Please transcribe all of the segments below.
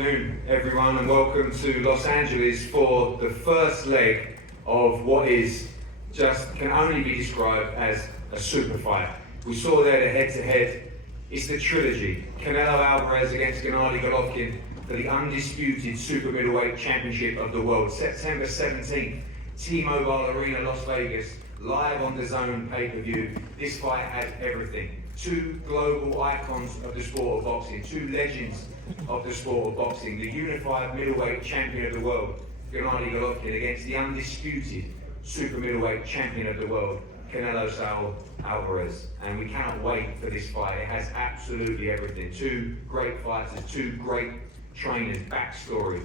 afternoon, everyone, and welcome to Los Angeles for the first leg of what can only be described as a super fight. We saw there the head-to-head. It's the Trilogy. Canelo Alvarez against Gennady Golovkin for the undisputed super middleweight championship of the world. September 17th, T-Mobile Arena, Las Vegas, live on dazn pay-per-view. This fight had everything. Two global icons of the sport of boxing, two legends of the sport of boxing, the unified middleweight champion of the world, Gennady Golovkin, against the undisputed super middleweight champion of the world, Canelo Alvarez. And we cannot wait for this fight. It has absolutely everything. Two great fighters, two great trainers, backstory,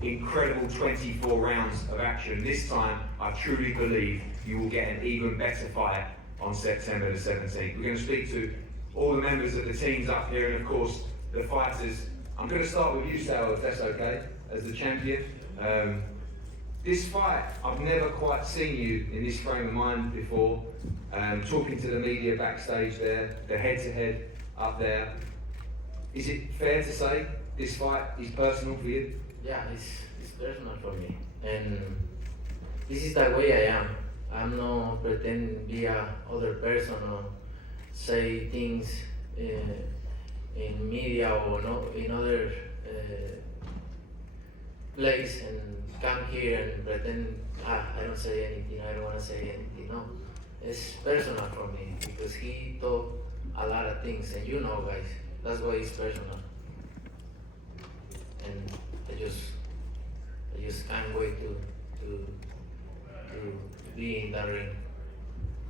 incredible 24 rounds of action. This time, I truly believe you will get an even better fight on September the 17th. We're going to speak to all the members of the teams up here and of course the fighters. I'm going to start with you, Sal, if that's okay, as the champion. This fight, I've never quite seen you in this frame of mind before. Talking to the media backstage there, the head-to-head up there. Is it fair to say this fight is personal for you? Yeah, it's personal for me. And this is the way I am. I'm not pretending to be a other person or say things in media or no, in other place and come here and pretend I don't say anything, I don't want to say anything. No, it's personal for me because he taught a lot of things, and you know, guys, that's why it's personal. And I just can't wait to be in that ring.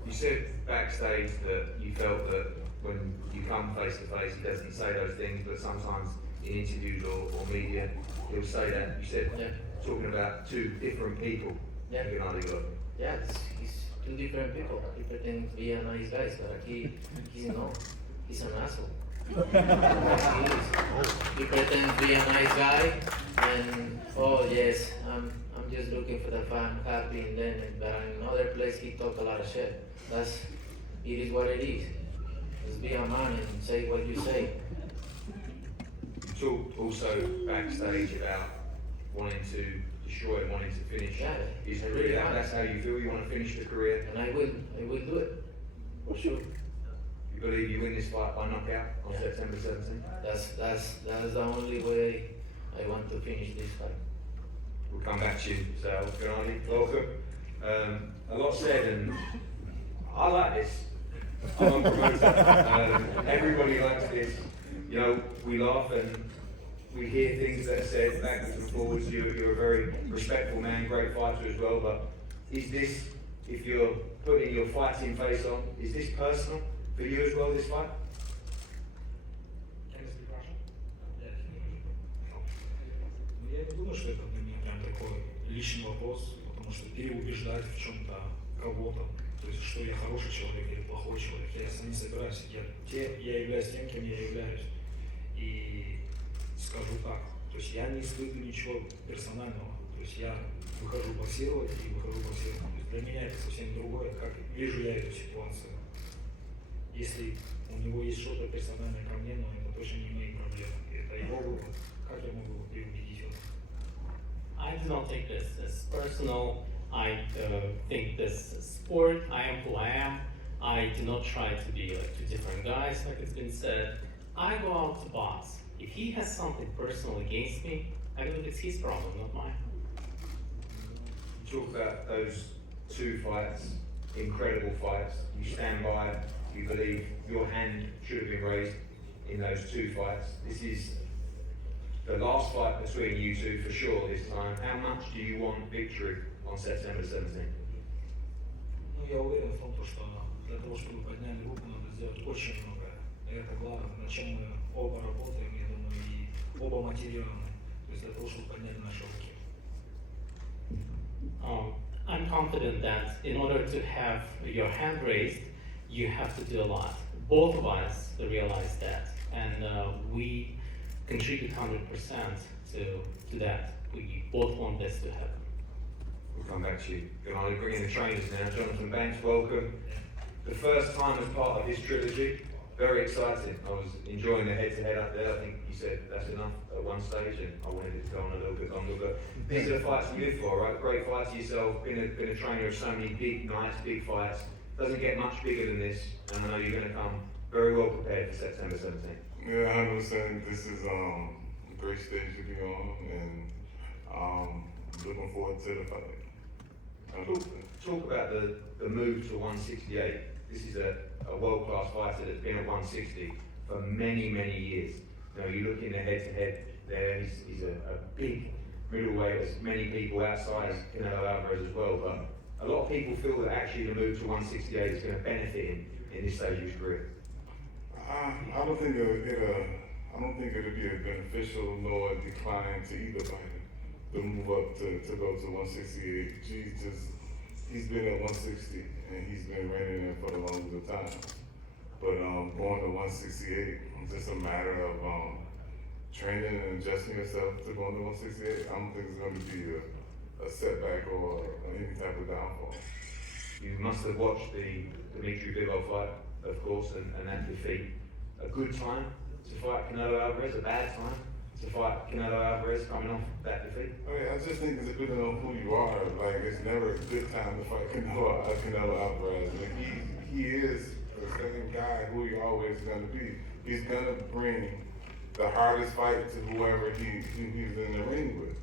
You said backstage that you felt that when you come face to face, he doesn't say those things, but sometimes in interviews or media, he'll say that. You said, talking about two different people. Yeah. Gennady Golovkin. Yeah, he's two different people. He pretends to be a nice guy, but he's not. He's an asshole. He is. He pretends to be a nice guy, and oh yes, I'm just looking for the fun, happy, and then, but in another place he talk a lot of shit. It is what it is. Just be a man and say what you say. You talked also backstage about wanting to destroy it, wanting to finish his career. That's how you feel. You want to finish the career, and I will do it for sure. You believe you win this fight by knockout on September 17th? That's the only way I want to finish this fight. We'll come back to you, Sal. Gennady, welcome. A lot said, and I like this. I'm a promoter. Everybody likes this. You know, we laugh and we hear things that are said backwards and forwards. You're a very respectful man, great fighter as well. But is this, if you're putting your fighting face on, is this personal for you as well, this fight? Я не думаю, что это для меня прям такой личный вопрос, потому что переубеждать в чем-то кого-то, то есть что я хороший человек или плохой человек, я не собираюсь. Я являюсь тем, кем я являюсь. И скажу так, то есть я не испытываю ничего персонального, то есть я выхожу боксировать и выхожу боксировать. То есть для меня это совсем другое, как вижу я эту ситуацию. Если у него есть что-то персональное ко мне, но это точно не мои проблемы. Это его выбор. Как я могу переубедить его? I do not take this as personal. I think this is sport. I am who I am. I do not try to be like two different guys, like it's been said. I go out to box. If he has something personal against me, I believe it's his problem, not mine. Talk about those two fights, incredible fights. You stand by, you believe your hand should have been raised in those two fights. This is the last fight between you two for sure this time. How much do you want victory on September 17th? Ну, я уверен в том, что для того, чтобы поднять руку, надо сделать очень много. И это главное, над чем мы оба работаем, я думаю, и оба мотивированы. То есть для того, чтобы поднять наши руки. I'm confident that in order to have your hand raised, you have to do a lot. Both of us realize that, and we contribute 100% to that. We both want this to happen. We'll come back to you. Gennady, bring in the trainers now. Jonathan Banks, welcome. The first time as part of this trilogy, very exciting. I was enjoying the head-to-head up there. I think you said that's enough at one stage, and I wanted it to go on a little bit longer. But these are the fights we live for, right? Great fight to yourself. Been a trainer of so many big, nice, big fights. Doesn't get much bigger than this, and I know you're going to come very well prepared for September 17th. Yeah, 100%. This is a great stage to be on, and looking forward to the fight. Talk about the move to 168. This is a world-class fighter that's been at 160 for many, many years. You know, you look in the head-to-head there, he's a big middleweight, as many people outside Canelo Alvarez as well, but a lot of people feel that actually the move to 168 is going to benefit him in this stage of his career. I don't think it'll be a beneficial nor a decline to either fighter to move up to go to 168. He's been at 160 and he's been reigning there for the longest of time. But going to 168, it's just a matter of training and adjusting yourself to going to 168. I don't think it's going to be a setback or any type of downfall. You must have watched the Dmitry Bivol fight, of course, and that defeat. A good time to fight Canelo Alvarez, a bad time to fight Canelo Alvarez coming off that defeat? I mean, I just think it's depending on who you are. Like, it's never a good time to fight Canelo Alvarez. Like, he is the same guy who he always going to be. He's going to bring the hardest fight to whoever he's in the ring with.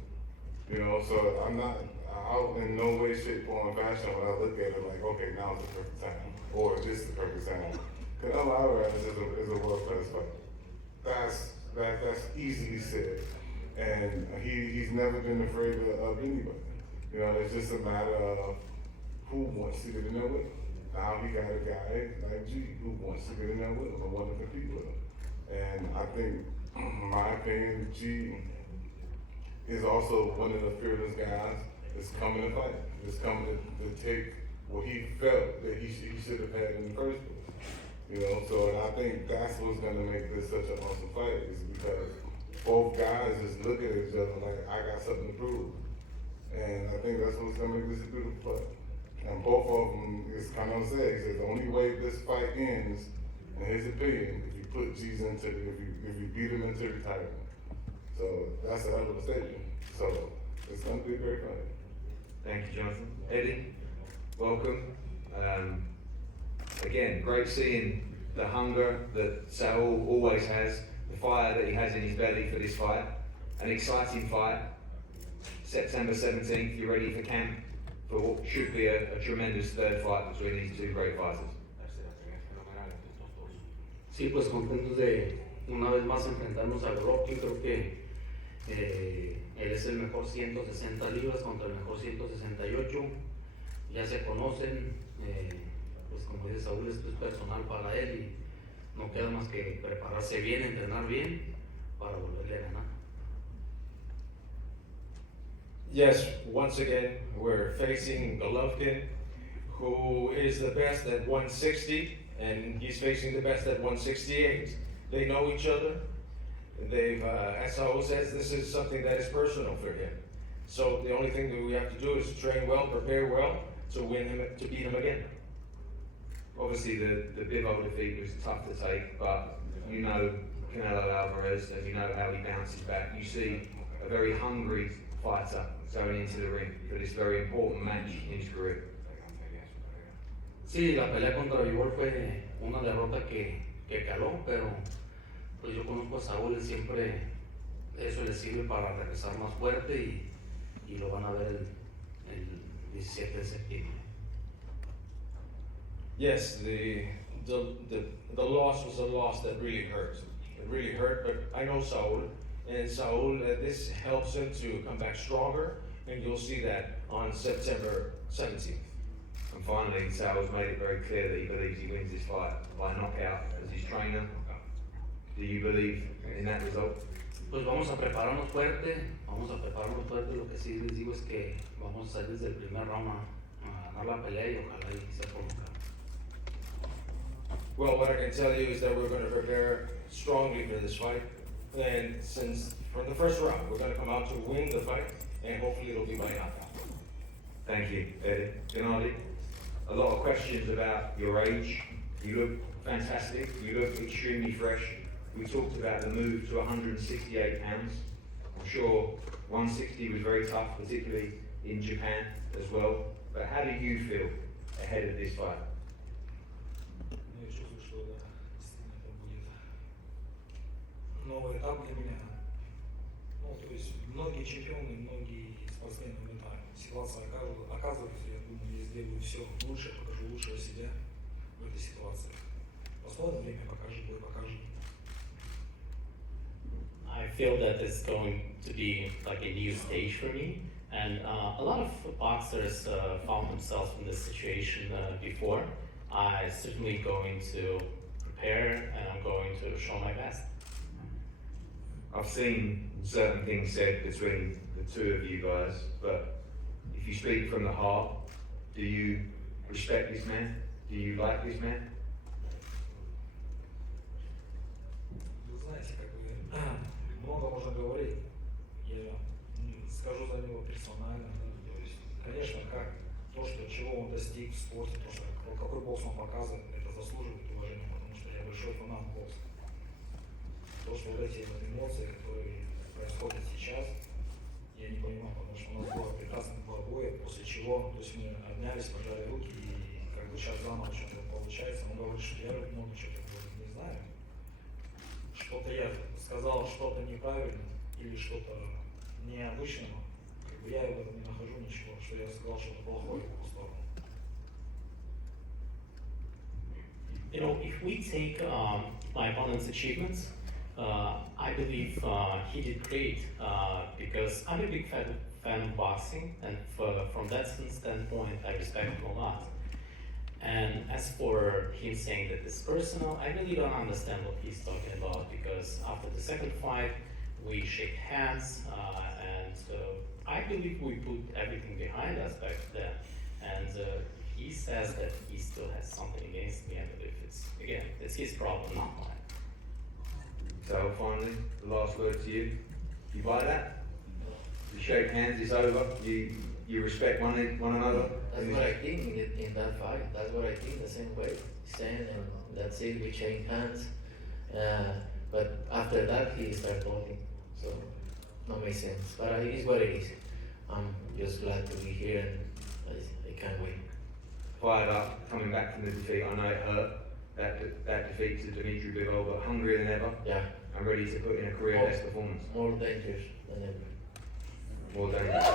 You know, so I'm not out in no way, shape, form, or fashion when I look at it like, okay, now is the perfect time, or this is the perfect time. Canelo Alvarez is a world-class fighter. That's easily said. And he's never been afraid of anybody. You know, it's just a matter of who wants to get in there with him. Now he got a guy like G who wants to get in there with him or want to compete with him. And I think, in my opinion, G is also one of the fearless guys that's coming to fight. That's coming to take what he felt that he should have had in the first place. You know, so and I think that's what's gonna make this such an awesome fight is because both guys just look at each other like, I got something to prove. And I think that's what's gonna make this a beautiful fight. And both of them, as Canelo said, he says the only way this fight ends, in his opinion, if you put G's into if you beat him into retirement. So that's a hell of a statement. So it's gonna be a great fight. Thank you, Jonathan. Eddie, welcome. Again, great seeing the hunger that Saul always has, the fire that he has in his belly for this fight. An exciting fight. September 17th, you're ready for camp for what should be a tremendous third fight between these two great fighters. Sí, pues contentos de una vez más enfrentarnos a Golovkin. Creo que él es el mejor 160 libras contra el mejor 168. Ya se conocen. Pues como dice Saúl, esto es personal para él y no queda más que prepararse bien, entrenar bien para volverle a ganar. Yes, once again, we're facing Golovkin, who is the best at 160, and he's facing the best at 168. They know each other. They've, as Saul says, this is something that is personal for him. So the only thing that we have to do is train well, prepare well, to win him, to beat him again. Obviously, the Bivol defeat was tough to take, but you know Canelo Alvarez and you know how he bounces back. You see a very hungry fighter going into the ring for this very important match in his career. Sí, la pelea contra Bivol fue una derrota que caló, pero pues yo conozco a Saúl y siempre eso le sirve para regresar más fuerte y lo van a ver el 17 de septiembre. Yes, the loss was a loss that really hurt. It really hurt, but I know Saul, and Saul, this helps him to come back stronger, and you'll see that on September 17th. And finally, Saul's made it very clear that he believes he wins this fight by knockout as his trainer. Do you believe in that result? Pues vamos a prepararnos fuerte. Lo que sí les digo es que vamos a salir desde el primer round a ganar la pelea y ojalá y sea por nocaut. Well, what I can tell you is that we're going to prepare strongly for this fight, and since from the first round, we're going to come out to win the fight, and hopefully it'll be by knockout. Thank you, Eddie. Gennady, a lot of questions about your age You look fantastic, you look extremely fresh. We talked about the move to 168 pounds. I'm sure 160 was very tough, particularly in Japan as well. But how do you feel ahead of this fight? Ну, я чувствую, что да, действительно это будет новый этап для меня. Ну, то есть многие чемпионы, многие спортсмены в этой ситуации оказываются, я думаю, я сделаю все лучше, покажу лучшего себя в этой ситуации. Посмотрим, время покажет, бой покажет. I feel that it's going to be like a new stage for me, and a lot of boxers found themselves in this situation before. I'm certainly going to prepare, and I'm going to show my best. I've seen certain things said between the two of you guys, but if you speak from the heart, do you respect this man? Do you like this man? Вы знаете, как бы много можно говорить. Я скажу за него персонально. Да, то есть, конечно, как то, что чего он достиг в спорте, то, что какой бокс он показывает, это заслуживает уважения, потому что я большой фанат бокса. То, что вот эти вот эмоции, которые происходят сейчас, я не понимаю, потому что у нас было прекрасных два боя, после чего, то есть мы обнялись, пожали руки, и как бы сейчас заново что-то получается. Он говорит, что я много чего не знаю. Что-то я сказал, что-то неправильно или что-то необычного. Как бы я в этом не нахожу ничего, что я сказал что-то плохое в его сторону. You know, if we take my opponent's achievements, I believe he did great because I'm a big fan of boxing, and from that standpoint, I respect him a lot. And as for him saying that it's personal, I really don't understand what he's talking about, because after the second fight, we shake hands, and I believe we put everything behind us back then. And he says that he still has something against me. I believe it's his problem, not mine. So finally, the last word to you. You buy that? You shake hands, it's over. You respect one another. That's what I think in that fight. That's what I think the same way. Saying and that's it. We shake hands. But after that, he started talking. So not make sense. But it is what it is. I'm just glad to be here, and I can't wait. Fired up, coming back from the defeat. I know it hurt. That defeat to Dimitri Bivol, but hungrier than ever. Yeah. I'm ready to put in a career best performance. More dangerous than ever. More dangerous.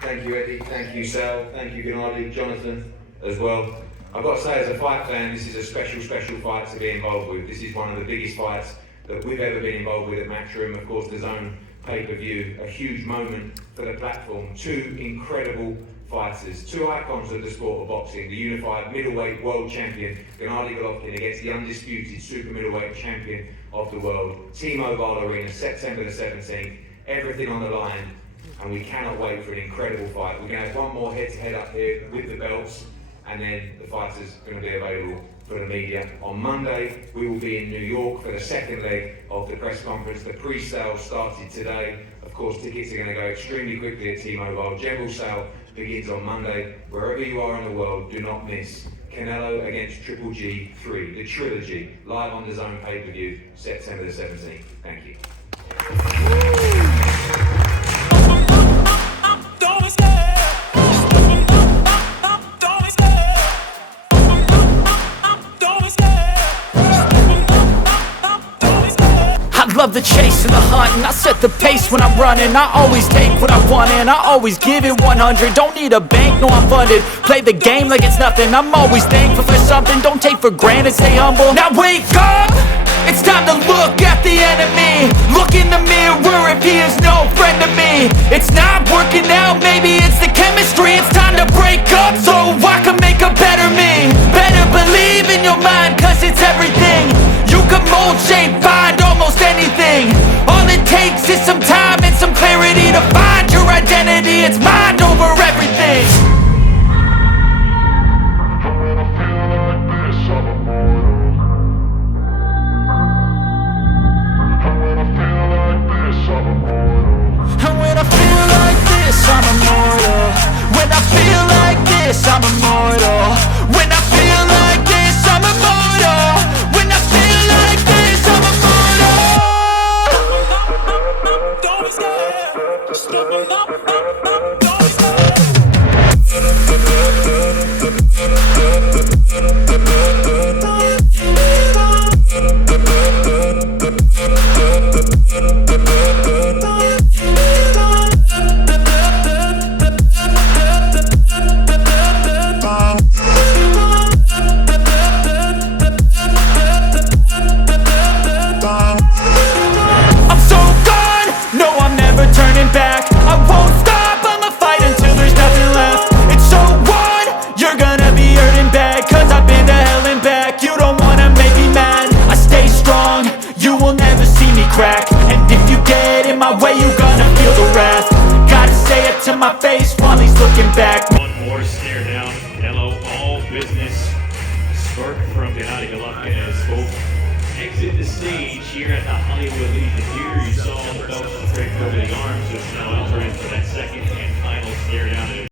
Thank you, Eddie. Thank you, Sal. Thank you, Gennady, Jonathan, as well. I've got to say, as a fight fan, this is a special fight to be involved with. This is one of the biggest fights that we've ever been involved with at Matchroom. Of course, dazn pay-per-view, a huge moment for the platform. Two incredible fighters, two icons of the sport of boxing, the unified middleweight world champion Gennady Golovkin against the undisputed super middleweight champion of the world. T-Mobile Arena, September the 17th, everything on the line, and we cannot wait for an incredible fight. We're going to have one more head-to-head up here with the belts, and then the fighters are going to be available for the media. On Monday, we will be in New York for the second leg of the press conference. The pre-sale started today. Of course, tickets are going to go extremely quickly at T-Mobile. General sale begins on Monday. Wherever you are in the world, do not miss Canelo against Triple G 3, the Trilogy, live on dazn pay-per-view, September the 17th. Thank you. I love the chase and the hunt, and I set the pace when I'm running. I always take what I want and I always give it 100. Don't need a bank, no I'm funded. Play the game like it's nothing. I'm always thankful for something. Don't take for granted, stay humble. Now wake up! It's time to look at the enemy. Look in the mirror if he is no friend to me. It's not working out, maybe it's the chemistry. It's time to break up so I can make a better me. Better believe in your mind, cause it's everything. You can mold, shape, find almost anything. All it takes is some time and some clarity to find your identity. It's mind over everything. And when I feel like this, I'm immortal. When I down. Canelo, all business. Smirk from Gennady Golovkin as both exit the stage here at the Hollywood Legion. Here you saw the belts straight over the arms of Canelo Alvarez for that second and final stare down.